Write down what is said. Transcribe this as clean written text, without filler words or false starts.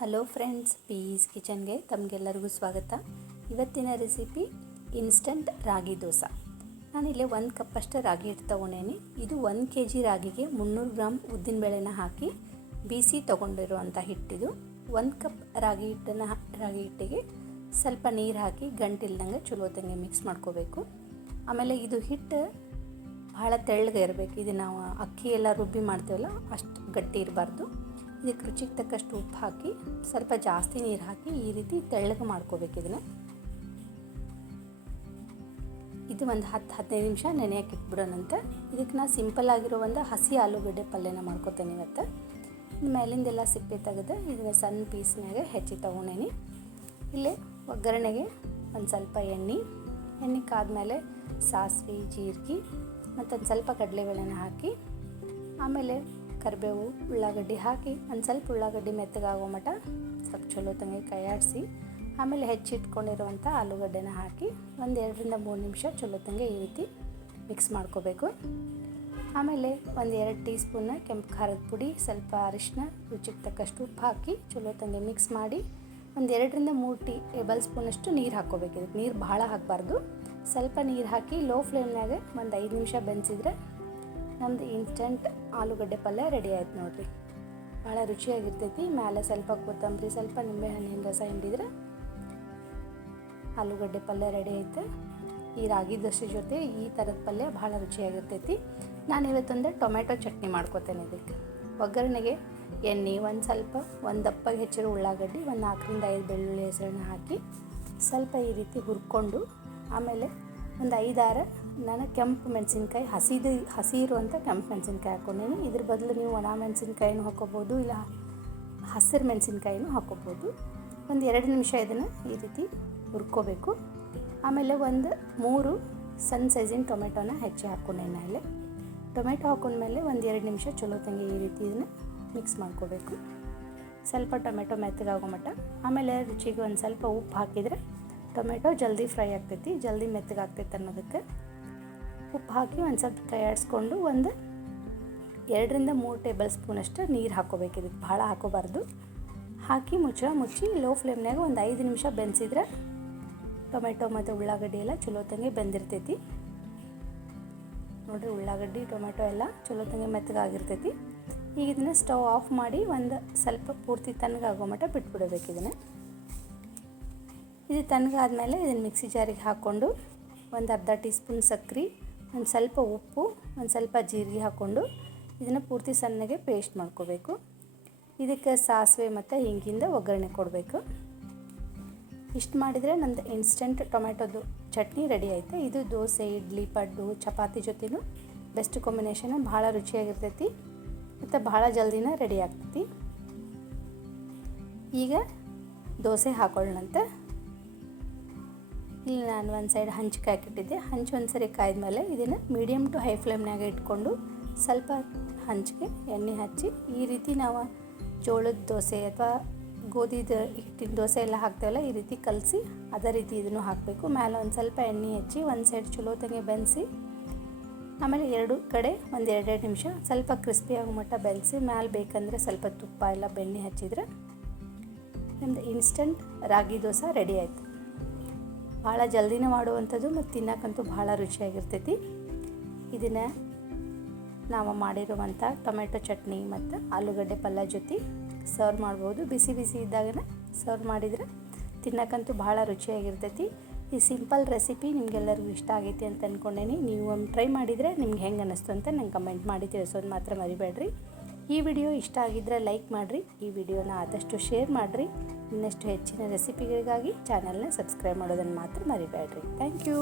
Hello friends, piece ಕಿಚನ್ಗೆ ತಮಗೆಲ್ಲರಿಗೂ ಸ್ವಾಗತ. ಇವತ್ತಿನ ರೆಸಿಪಿ ಇನ್ಸ್ಟಂಟ್ ರಾಗಿ ದೋಸೆ. ನಾನಿಲ್ಲಿ 1 ಕಪ್ಪಷ್ಟು ರಾಗಿ ಹಿಟ್ಟು ತೊಗೊಂಡೇನಿ. ಇದು 1 kg ರಾಗಿಗೆ 300 ಗ್ರಾಮ್ ಉದ್ದಿನಬೇಳೆನ ಹಾಕಿ ಬೀಸಿ ತೊಗೊಂಡಿರುವಂಥ ಹಿಟ್ಟಿದು. 1 ಕಪ್ ರಾಗಿ ಹಿಟ್ಟಿಗೆ ಸ್ವಲ್ಪ ನೀರು ಹಾಕಿ ಗಂಟಿಲ್ದಂಗೆ ಚಲೋತಂಗೆ ಮಿಕ್ಸ್ ಮಾಡ್ಕೋಬೇಕು. ಆಮೇಲೆ ಇದು ಹಿಟ್ಟು ಭಾಳ ತೆಳ್ಳಗೆ ಇರಬೇಕು. ಇದು ನಾವು ಅಕ್ಕಿ ಎಲ್ಲ ರುಬ್ಬಿ ಮಾಡ್ತೀವಲ್ಲ ಅಷ್ಟು ಗಟ್ಟಿ ಇರಬಾರ್ದು. ಇದಕ್ಕೆ ರುಚಿಗೆ ತಕ್ಕಷ್ಟು ಉಪ್ಪು ಹಾಕಿ ಸ್ವಲ್ಪ ಜಾಸ್ತಿ ನೀರು ಹಾಕಿ ಈ ರೀತಿ ತೆಳ್ಳಗೆ ಮಾಡ್ಕೋಬೇಕು. ಇದು ಒಂದು 10-15 ನಿಮಿಷ ನೆನೆಯಕ್ಕೆ ಇಟ್ಬಿಡೋಣಂತೆ. ಇದಕ್ಕೆ ನಾನು ಸಿಂಪಲ್ ಆಗಿರೋ ಒಂದು ಹಸಿ ಆಲೂಗಡ್ಡೆ ಪಲ್ಯನ ಮಾಡ್ಕೋತೇನೆ ಇವತ್ತು. ಮೇಲಿಂದೆಲ್ಲ ಸಿಪ್ಪೆ ತೆಗೆದು ಇದನ್ನು ಸಣ್ಣ ಪೀಸ್ನಾಗೆ ಹೆಚ್ಚಿ ತೊಗೊಂಡೇನಿ. ಇಲ್ಲೇ ಒಗ್ಗರಣೆಗೆ ಒಂದು ಸ್ವಲ್ಪ ಎಣ್ಣೆ ಕಾದ್ಮೇಲೆ ಸಾಸಿವೆ, ಜೀರಿಗೆ ಮತ್ತು ಸ್ವಲ್ಪ ಕಡಲೆಬೇಳೆನ ಹಾಕಿ, ಆಮೇಲೆ ಕರಿಬೇವು, ಉಳ್ಳಾಗಡ್ಡಿ ಹಾಕಿ ಒಂದು ಸ್ವಲ್ಪ ಉಳ್ಳಾಗಡ್ಡಿ ಮೆತ್ತಗಾಗೋ ಮಟ್ಟ ಸ್ವಲ್ಪ ಚಲೋ ತಂಗೆ ಕೈಯಾಡಿಸಿ, ಆಮೇಲೆ ಹೆಚ್ಚಿಟ್ಕೊಂಡಿರುವಂಥ ಆಲೂಗಡ್ಡೆನ ಹಾಕಿ ಒಂದು 2-3 ನಿಮಿಷ ಚಲೋ ತಂಗೆ ಈ ರೀತಿ ಮಿಕ್ಸ್ ಮಾಡ್ಕೋಬೇಕು. ಆಮೇಲೆ ಒಂದು 2 ಟೀ ಸ್ಪೂನ್ ಕೆಂಪು ಖಾರದ ಪುಡಿ, ಸ್ವಲ್ಪ ಅರಿಶಿನ, ರುಚಿಗೆ ತಕ್ಕಷ್ಟು ಉಪ್ಪು ಹಾಕಿ ಚಲೋ ತಂಗೆ ಮಿಕ್ಸ್ ಮಾಡಿ ಒಂದು 2-3 ಟೇಬಲ್ ಸ್ಪೂನಷ್ಟು ನೀರು ಹಾಕ್ಕೋಬೇಕು. ಇದಕ್ಕೆ ನೀರು ಭಾಳ ಹಾಕಬಾರ್ದು, ಸ್ವಲ್ಪ ನೀರು ಹಾಕಿ ಲೋ ಫ್ಲೇಮ್ನಾಗೆ ಒಂದು 5 ನಿಮಿಷ ಬೆಂಚಿದ್ರೆ ನಮ್ಮದು ಇನ್ಸ್ಟಂಟ್ ಆಲೂಗಡ್ಡೆ ಪಲ್ಯ ರೆಡಿ ಆಯ್ತು ನೋಡಿರಿ. ಭಾಳ ರುಚಿಯಾಗಿರ್ತೈತಿ. ಮೇಲೆ ಸ್ವಲ್ಪ ಕೊತ್ತಂಬರಿ, ಸ್ವಲ್ಪ ನಿಂಬೆಹಣ್ಣಿನ ರಸ ಹಿಂಡಿದ್ರೆ ಆಲೂಗಡ್ಡೆ ಪಲ್ಯ ರೆಡಿ ಐತೆ. ಈ ರಾಗಿ ದೋಸೆ ಜೊತೆ ಈ ಥರದ ಪಲ್ಯ ಭಾಳ ರುಚಿಯಾಗಿರ್ತೈತಿ. ನಾನು ಇವತ್ತೊಂದು ಟೊಮೆಟೊ ಚಟ್ನಿ ಮಾಡ್ಕೋತೇನೆ. ಇದಕ್ಕೆ ಒಗ್ಗರಣೆಗೆ ಎಣ್ಣೆ, ಒಂದು ದಪ್ಪಗೆ ಹೆಚ್ಚಿರೋ ಉಳ್ಳಾಗಡ್ಡಿ, ಒಂದು 4-5 ಬೆಳ್ಳುಳ್ಳಿ ಹೆಸರನ್ನ ಹಾಕಿ ಸ್ವಲ್ಪ ಈ ರೀತಿ ಹುರ್ಕೊಂಡು, ಆಮೇಲೆ ಒಂದು 5-6 ನಾನು ಕೆಂಪು ಮೆಣಸಿನ್ಕಾಯಿ, ಹಸಿ ಇರುವಂಥ ಕೆಂಪು ಮೆಣಸಿನ್ಕಾಯಿ ಹಾಕ್ಕೊಂಡೀನಿ. ಇದ್ರ ಬದಲು ನೀವು ಒಣ ಮೆಣಸಿನ್ಕಾಯಿನೂ ಹಾಕ್ಕೋಬೋದು, ಇಲ್ಲ ಹಸಿರು ಮೆಣಸಿನ್ಕಾಯಿನೂ ಹಾಕ್ಕೋಬೋದು. ಒಂದು 2 ನಿಮಿಷ ಇದನ್ನು ಈ ರೀತಿ ಹುರ್ಕೋಬೇಕು. ಆಮೇಲೆ ಒಂದು 3 ಸಣ್ಣ ಸೈಜಿನ ಟೊಮೆಟೊನ ಹೆಚ್ಚಿ ಹಾಕ್ಕೊಂಡೇನೆ. ಮೇಲೆ ಟೊಮೆಟೊ ಹಾಕೊಂಡ್ಮೇಲೆ ಒಂದು 2 ನಿಮಿಷ ಚಲೋ ತಂಗಿ ಈ ರೀತಿ ಇದನ್ನು ಮಿಕ್ಸ್ ಮಾಡ್ಕೋಬೇಕು, ಸ್ವಲ್ಪ ಟೊಮೆಟೊ ಮೆತ್ತಗಾಗೋ ಮಟ್ಟ. ಆಮೇಲೆ ರುಚಿಗೆ ಒಂದು ಸ್ವಲ್ಪ ಉಪ್ಪು ಹಾಕಿದರೆ ಟೊಮೆಟೊ ಜಲ್ದಿ ಫ್ರೈ ಆಗ್ತೈತಿ, ಜಲ್ದಿ ಮೆತ್ತಗಾಗ್ತೈತೆ ಅನ್ನೋದಕ್ಕೆ ಉಪ್ಪು ಹಾಕಿ ಒಂದು ಸ್ವಲ್ಪ ಕೈ ಆಡಿಸ್ಕೊಂಡು ಒಂದು 2-3 ಟೇಬಲ್ ಸ್ಪೂನಷ್ಟು ನೀರು ಹಾಕ್ಕೋಬೇಕು. ಇದಕ್ಕೆ ಭಾಳ ಹಾಕೋಬಾರ್ದು. ಹಾಕಿ ಮುಚ್ಚಿ ಲೋ ಫ್ಲೇಮ್ನಾಗ ಒಂದು 5 ನಿಮಿಷ ಬೆಂಚಿದ್ರೆ ಟೊಮೆಟೊ ಮತ್ತು ಉಳ್ಳಾಗಡ್ಡಿ ಎಲ್ಲ ಚಲೋ ತಂಗೆ ಬೆಂದಿರ್ತೈತಿ ನೋಡಿರಿ. ಉಳ್ಳಾಗಡ್ಡಿ ಟೊಮೆಟೊ ಎಲ್ಲ ಚಲೋ ತಂಗೆ ಮೆತ್ತಗಾಗಿರ್ತೈತಿ. ಈಗ ಇದನ್ನು ಸ್ಟವ್ ಆಫ್ ಮಾಡಿ ಒಂದು ಸ್ವಲ್ಪ ಪೂರ್ತಿ ತಣ್ಣಗಾಗೋ ಮಟ್ಟ ಬಿಟ್ಬಿಡಬೇಕು. ಇದು ತಣ್ಣಗಾದ್ಮೇಲೆ ಇದನ್ನು ಮಿಕ್ಸಿ ಜಾರಿಗೆ ಹಾಕ್ಕೊಂಡು ಒಂದು ಅರ್ಧ ಟೀ ಸ್ಪೂನ್ ಸಕ್ಕರೆ, ಒಂದು ಸ್ವಲ್ಪ ಉಪ್ಪು, ಒಂದು ಸ್ವಲ್ಪ ಜೀರಿಗೆ ಹಾಕ್ಕೊಂಡು ಇದನ್ನು ಪೂರ್ತಿ ಸಣ್ಣಗೆ ಪೇಸ್ಟ್ ಮಾಡ್ಕೋಬೇಕು. ಇದಕ್ಕೆ ಸಾಸಿವೆ ಮತ್ತು ಹಿಂಗಿಂದ ಒಗ್ಗರಣೆ ಕೊಡಬೇಕು. ಇಷ್ಟು ಮಾಡಿದರೆ ನಮ್ಮದು ಇನ್ಸ್ಟಂಟ್ ಟೊಮೆಟೊದು ಚಟ್ನಿ ರೆಡಿ ಆಯಿತು. ಇದು ದೋಸೆ, ಇಡ್ಲಿ, ಪಡ್ಡು, ಚಪಾತಿ ಜೊತೆನೂ ಬೆಸ್ಟ್ ಕಾಂಬಿನೇಷನ್. ಭಾಳ ರುಚಿಯಾಗಿರ್ತೈತಿ ಮತ್ತು ಭಾಳ ಜಲ್ದಿನ ರೆಡಿ ಆಗ್ತೈತಿ. ಈಗ ದೋಸೆ ಹಾಕೊಳ್ಳೋಣಂತೆ. ಇಲ್ಲಿ ನಾನು ಒಂದು ಸೈಡ್ ಹಂಚು ಕಾಯ್ಕಿಟ್ಟಿದ್ದೆ. ಹಂಚು ಒಂದು ಸರಿ ಕಾಯ್ದ್ಮೇಲೆ ಇದನ್ನು ಮೀಡಿಯಮ್ ಟು ಹೈ ಫ್ಲೇಮ್ನಾಗ ಇಟ್ಕೊಂಡು ಸ್ವಲ್ಪ ಹಂಚಿಗೆ ಎಣ್ಣೆ ಹಚ್ಚಿ ಈ ರೀತಿ ನಾವು ಜೋಳದ ದೋಸೆ ಅಥವಾ ಗೋಧಿದ ಹಿಟ್ಟಿನ ದೋಸೆ ಎಲ್ಲ ಹಾಕ್ತೇವಲ್ಲ, ಈ ರೀತಿ ಕಲಸಿ ಅದೇ ರೀತಿ ಇದನ್ನು ಹಾಕಬೇಕು. ಮೇಲೆ ಒಂದು ಸ್ವಲ್ಪ ಎಣ್ಣೆ ಹಚ್ಚಿ ಒಂದು ಸೈಡ್ ಚಲೋ ತಂಗೆ ಬೆಳೆಸಿ, ಆಮೇಲೆ 2 ಕಡೆ ಒಂದು 2 ನಿಮಿಷ ಸ್ವಲ್ಪ ಕ್ರಿಸ್ಪಿ ಆಗೋ ಮಟ್ಟ ಬೆಳೆಸಿ, ಮೇಲೆ ಬೇಕಂದರೆ ಸ್ವಲ್ಪ ತುಪ್ಪ ಎಲ್ಲ ಬೆಣ್ಣೆ ಹಚ್ಚಿದ್ರೆ ನಮ್ಮದು ಇನ್ಸ್ಟಂಟ್ ರಾಗಿ ದೋಸೆ ರೆಡಿ ಆಯಿತು. ಭಾಳ ಜಲ್ದಿನೇ ಮಾಡುವಂಥದ್ದು ಮತ್ತು ತಿನ್ನೋಕ್ಕಂತೂ ಭಾಳ ರುಚಿಯಾಗಿರ್ತೈತಿ. ಇದನ್ನು ನಾವು ಮಾಡಿರುವಂಥ ಟೊಮೆಟೊ ಚಟ್ನಿ ಮತ್ತು ಆಲೂಗಡ್ಡೆ ಪಲ್ಯ ಜೊತೆ ಸರ್ವ್ ಮಾಡ್ಬೋದು. ಬಿಸಿ ಇದ್ದಾಗನೇ ಸರ್ವ್ ಮಾಡಿದರೆ ತಿನ್ನೋಕ್ಕಂತೂ ಭಾಳ ರುಚಿಯಾಗಿರ್ತೈತಿ. ಈ ಸಿಂಪಲ್ ರೆಸಿಪಿ ನಿಮಗೆಲ್ಲರಿಗೂ ಇಷ್ಟ ಆಗೈತಿ ಅಂತ ಅಂದ್ಕೊಂಡೇನಿ. ನೀವು ಒಮ್ಮೆ ಟ್ರೈ ಮಾಡಿದರೆ ನಿಮ್ಗೆ ಹೆಂಗೆ ಅನ್ನಿಸ್ತು ಅಂತ ನಂಗೆ ಕಮೆಂಟ್ ಮಾಡಿ ತಿಳಿಸೋದು ಮಾತ್ರ ಮರಿಬೇಡ್ರಿ. ಈ ವಿಡಿಯೋ ಇಷ್ಟ ಆಗಿದ್ದರೆ ಲೈಕ್ ಮಾಡಿರಿ, ಈ ವಿಡಿಯೋನ ಆದಷ್ಟು ಶೇರ್ ಮಾಡಿರಿ. ಇನ್ನಷ್ಟು ಹೆಚ್ಚಿನ ರೆಸಿಪಿಗಳಿಗಾಗಿ ಚಾನಲ್ನ ಸಬ್ಸ್ಕ್ರೈಬ್ ಮಾಡೋದನ್ನು ಮಾತ್ರ ಮರಿಬೇಡ್ರಿ. Thank you.